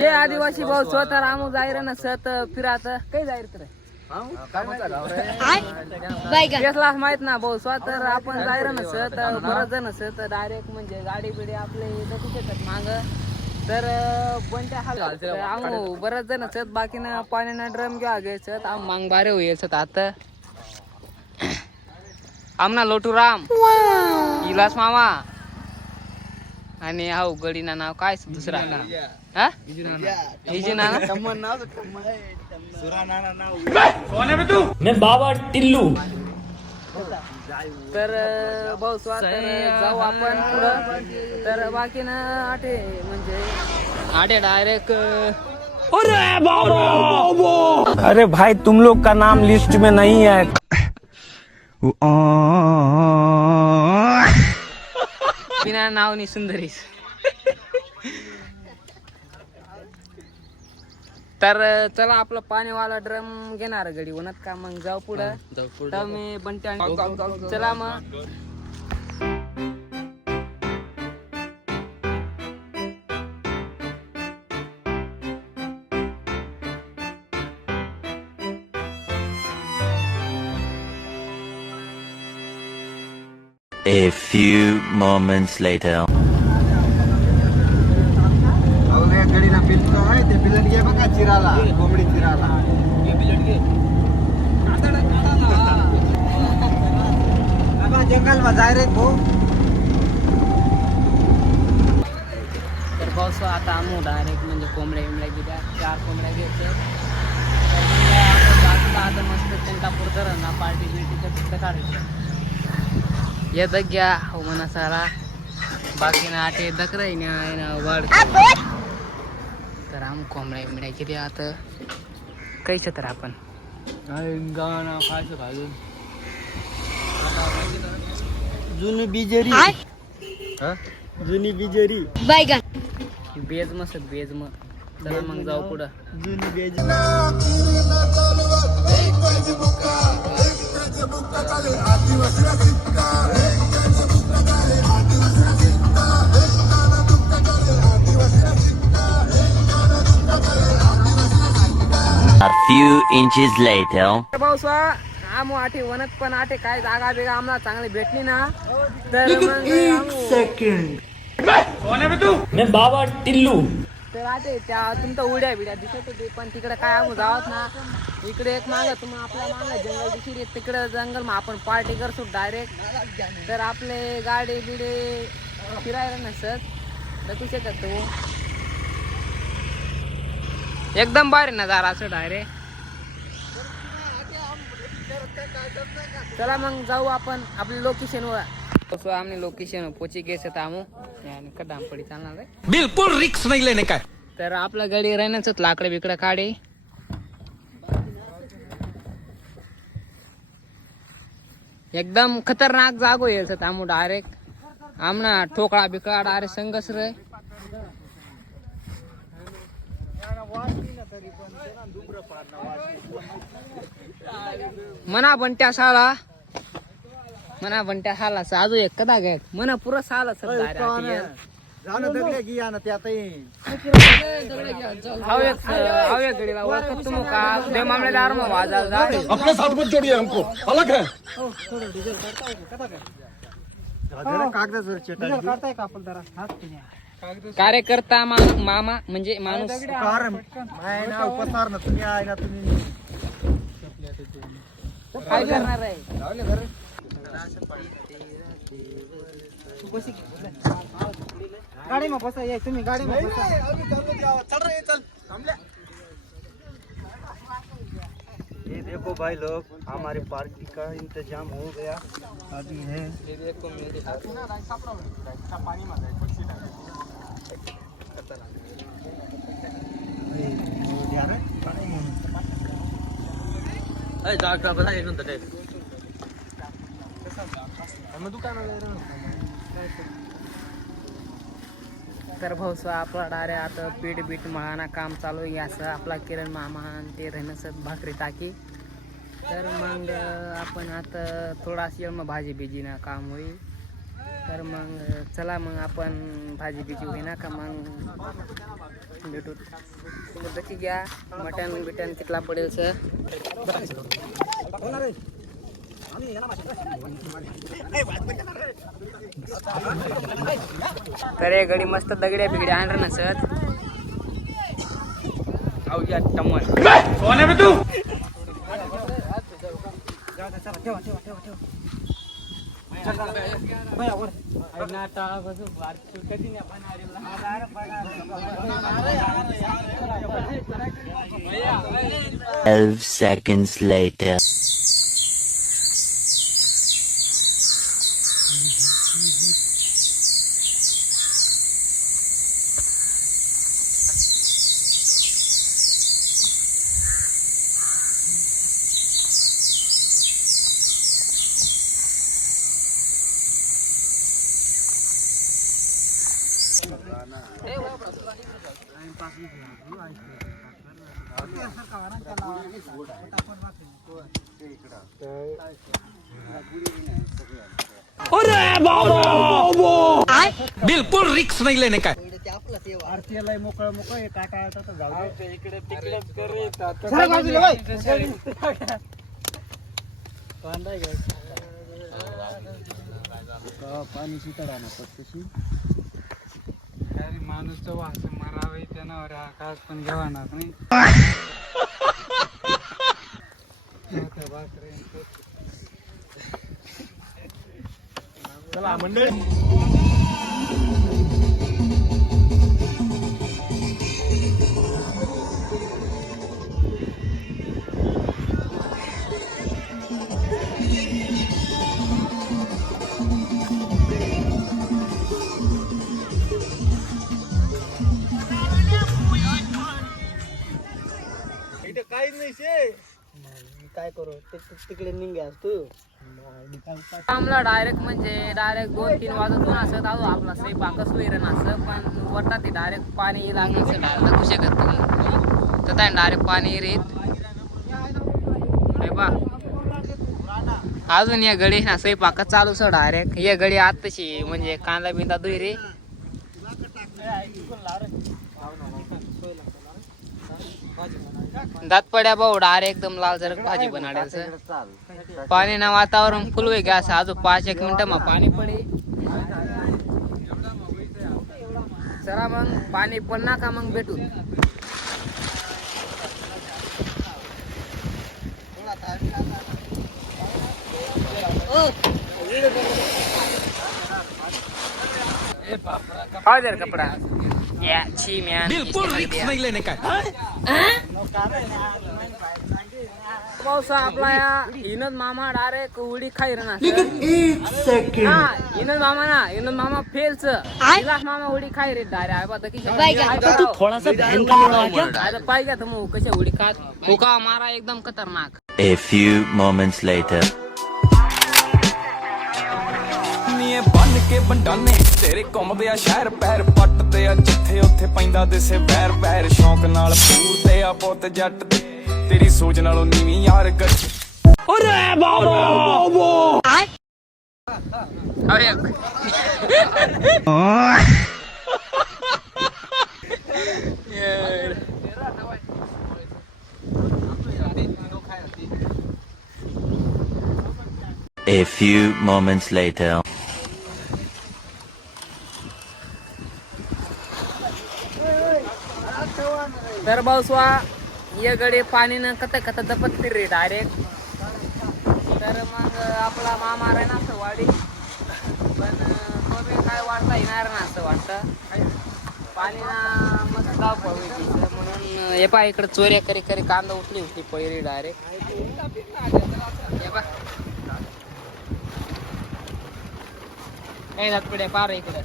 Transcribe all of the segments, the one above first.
हे आदिवासी भाऊ स्वतः रामू जाहीर ना सत फिरात काही जाहीर कर केसला माहित ना भाऊ स्वतः आपण जाहीर नसत बरंच जण नसत डायरेक्ट म्हणजे गाडी बिडी आपले माग तर बनत्या हाल आम्ही बरंच जण असत बाकीनं पाण्यानं ड्रम घ्या घ्यायचं आम मांग बारे होईल आता आमना लोटू राम इलास मामा आणि हाऊ गडीना नाव काय दुसरा हा हिजी नाना बाबा टिल्लू तर भाऊ स्वतः जाऊ आपण पुढं तर बाकीनं आठे म्हणजे आठे डायरेक्ट अरे भाई तुम लोग का नाम लिस्ट में नहीं है बिना नावनी सुंदरीस तर चला आपलं पाणीवाला ड्रम घेणार गडी उन्हात का मग जाऊ पुढं तर मी बंट्या चला मग A few moments later. गडीला बिल आहे ते बिलट घे बघा चिराला कोंबडी चिराला जंगल में जाय रे भाऊ तर पाऊस आता आम्ही डायरेक्ट म्हणजे कोंबड्या बिंबड्या घेत्या 4 कोंबड्या घ्यायच्या आता मस्त चंटापूर धरण ना पार्टी बिर्टी काढायचं ये दग्या हो म्हणा सारा बाकी ना आटे दकराय ना वाढ तर आम कोंबड्या बिंबड्या किती आता कैसे तर आपण गाणं खायचं घालून जुनी बिजरी जुनी बिजरी बेज मस्त बेज मग चला मग जाऊ पुढं जुनी beige A few inches later. पावसा आमू आठे वनत पण आठे काय जागा बिगा आम्हाला चांगली भेटली ना तर मैं बाबा टिल्लू तर आठे त्या तुमचं उड्या बिड्या दिसत होते पण तिकडे काय आम्ही जावत ना इकडे एक माग तुम्ही आपल्या माग जंगल दिसली तिकडे जंगल मग आपण पार्टी करतो डायरेक्ट तर आपले गाडी बिडे फिरायला नसत तर तू शकत तू एकदम भारी नजारा असं डायरेक्ट चला मग जाऊ आपण आपल्या लोकेशनवर आम्ही लोकेशन पोची गेसत आमू आणि कडाम पडी चालणार आहे बिल्कुल रिक्स नहीं लेने का तर आपल्या गाडी राहण्याच लाकडे बिकडे काढे एकदम खतरनाक जागो येईल आमू डायरेक्ट आमना ठोकळा बिकळा डायरेक्ट संघस रे मना बंट्या साला मना बंट्या साला साजू एक कदा घ्याय मना पुरा साला सर जाणं दगड्या घे ना त्यात हवे गडीला ओळखत तुम का दे मामलेदार मग वाजा अपने साथ मत जोड़िए हमको अलग है कागदावर चेटा काढताय का आपण जरा हात कार्यकर्ता मामा म्हणजे माणूस उपसार ना तुम्ही आहे ना तुम्ही काय करणार आहे गाड़ी में बसा ये तुम्ही गाड़ी में बसा चल रहे चल ये देखो भाई लोग हमारे पार्किंग का इंतजाम हो गया अभी है ये देखो मेरे पानी में डॉक्टर बता एक मिनट हम दुकान तर भाऊ आपला डायरे आता पीठ बीट मळाना काम चालू आहे असं आपला किरण मामा ते राहणं भाकरी टाकी तर मग आपण आता थोडाशी मग भाजी बिजीना काम होईल तर मग चला मग आपण भाजी बिजी होईना का मग भेटू दकी घ्या मटन बिटन कितला पडेल सर करे गडी मस्त दगड्या बिगड्या आणणार ना सर अहो या टमन कोण आहे तू Twelve seconds later. बिल्कुल रिक्स नहीं लेने का आरतीला मोकळं मोकळं काटा आता तर जाऊ दे इकडे तिकडे पाणी शितळा ना पत्तशी माणूसचं वास मारावे जनावर आकाश पण घेवाना नाही चला मंडळी काहीच नाही शे काय करू तिकडे निघास तू आम्हाला डायरेक्ट म्हणजे डायरेक्ट 2-3 वाजतून असत आहो आपला स्वयंपाकच वैरण असं पण वरतात ते डायरेक्ट पाणी लागण्याचं दाखवू शकत तुम्ही तर त्या डायरेक्ट पाणी रेत बा अजून या गडी ना स्वयंपाकच चालू सर डायरेक्ट या गडी आत तशी म्हणजे कांदा बिंदा दुई रे दात पड्या भाऊ डायरेक्ट एकदम लाल जर भाजी बनाडेल सर पाणी ना वातावरण फुल वे गॅस अजून 5-1 मिनिट मग पाणी पडे चला मग पाणी पडना का मग भेटू जर कपडा या छी म्यान बिल्कुल रिक्स नहीं लेने का पावसा आपला या इनद मामा डायरेक्ट उडी खाई ना इनद मामा फेलच इलास मामा उडी खाई रे डायरेक्ट तू थोड़ा सा बहन का लोड़ा क्या आता पाय का तुम कशा उडी खात होका मारा एकदम खतरनाक A few moments later. ਨੀਏ ਬੰਨ ਕੇ ਬੰਡਾਨੇ ਤੇਰੇ ਘੁੰਮਦੇ ਆ ਸ਼ਹਿਰ ਪੈਰ ਪੱਟਦੇ ਆ ਜਿੱਥੇ ਉੱਥੇ ਪੈਂਦਾ ਦਿਸੇ ਵੈਰ ਵੈਰ ਸ਼ੌਂਕ ਨਾਲ ਪੂਰਦੇ ਆ ਪੁੱਤ ਜੱਟ ਦੇ ਤੇਰੀ ਸੋਚ ਨਾਲੋਂ ਨੀਵੀਂ ਯਾਰ ਕਰ ਓਰੇ ਬਾਬੋ अरे A few moments later. तर पावसा ये गडे पाणीनं कत दपत रे डायरेक्ट तर मग आपला मामा आहे ना असं वाडी पण तो बी काय वाढता येणार ना असं वाटतं पाणीना मस्त गाव पडवी म्हणून हे पा इकडे चोऱ्या करी करी कांदा उठली होती पहिली डायरेक्ट हे पा काही जात पड्या पार इकडे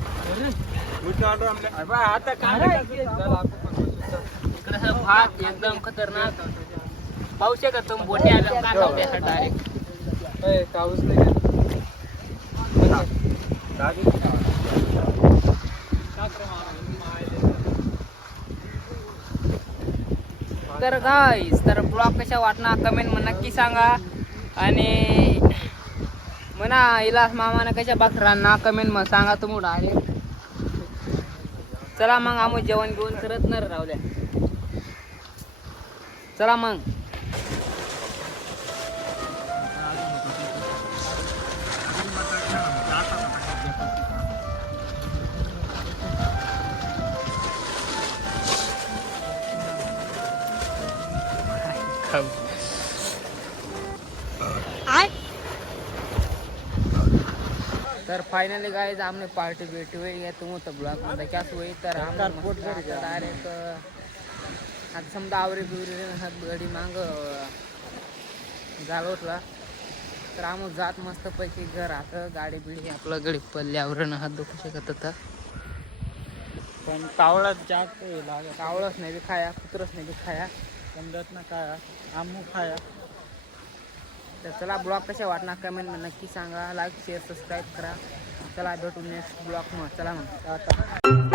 इकडे भात एकदम खतरनाक पाऊस आहे का तुम बोटे आल्या कांदा उद्या डायरेक्ट पाऊस नाही तर गाईस तर ब्लॉग कशा वाटणार कमेंट मध्ये नक्की सांगा आणि म्हणा इलास मामाने कशा बकरांना कमेंट मध्ये सांगा तुम्ही डायरेक्ट चला मग आम्ही जेवण घेऊन करत नाही रावल्या. चला मग. तर फायनली गाइस हमने पार्टी बेटी हुई है तुम तो ब्लॉग मध्ये क्या हुई तर हम डायरेक्ट आज समजा आवरे बिवरे हात गडी मांग जाळवटला तर आम्ही जात मस्त पैकी घर आता गाडी बिडी आपलं गडी पल्ल्यावर हात दुखू शकत होता पण कावळात जास्त लागे. कावळच नाही बी खाया कुत्रच नाही बी खाया समजत ना काय आमू खाया. तर चला ब्लॉग कशा वाटणार कमेंट मध्ये नक्की सांगा. लाईक शेअर सबस्क्राईब करा. चला भेटू नेक्स्ट ब्लॉग मग. चला मग. टाटा.